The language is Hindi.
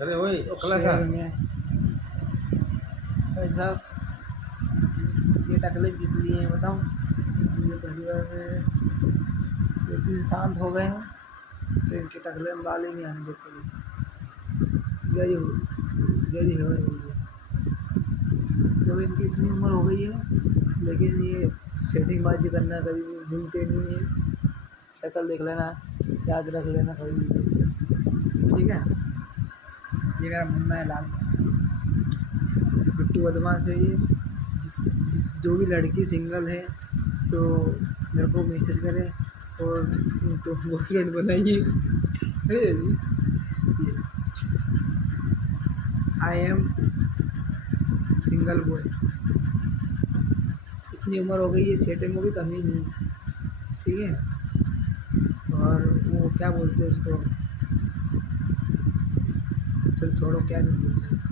अरे वही ओखला था। शहर में भाई साहब, ये टकले किस लिए हैं बताऊँ? ये परिवार में दो तीन शांत हो गए हैं तो इनके टकले में बाल ही नहीं आने देते। गई हो गई हो रही है, क्योंकि इनकी इतनी उम्र हो गई है, लेकिन ये सेटिंगबाजी करना कभी भी भूलते नहीं है। शक्ल देख लेना, याद रख लेना कभी भी, ठीक है? ये मेरा मुन्ना है लाल, बिट्टू बदमाश है ये। जो भी लड़की सिंगल है तो मेरे को मैसेज करे और उनको बॉयफ्रेंड बनाइए। I am single boy. इतनी उम्र हो गई है, सेटिंग को भी कमी नहीं है, ठीक है? और वो क्या बोलते हैं उसको, चल छोड़ो, क्या नहीं बोलते,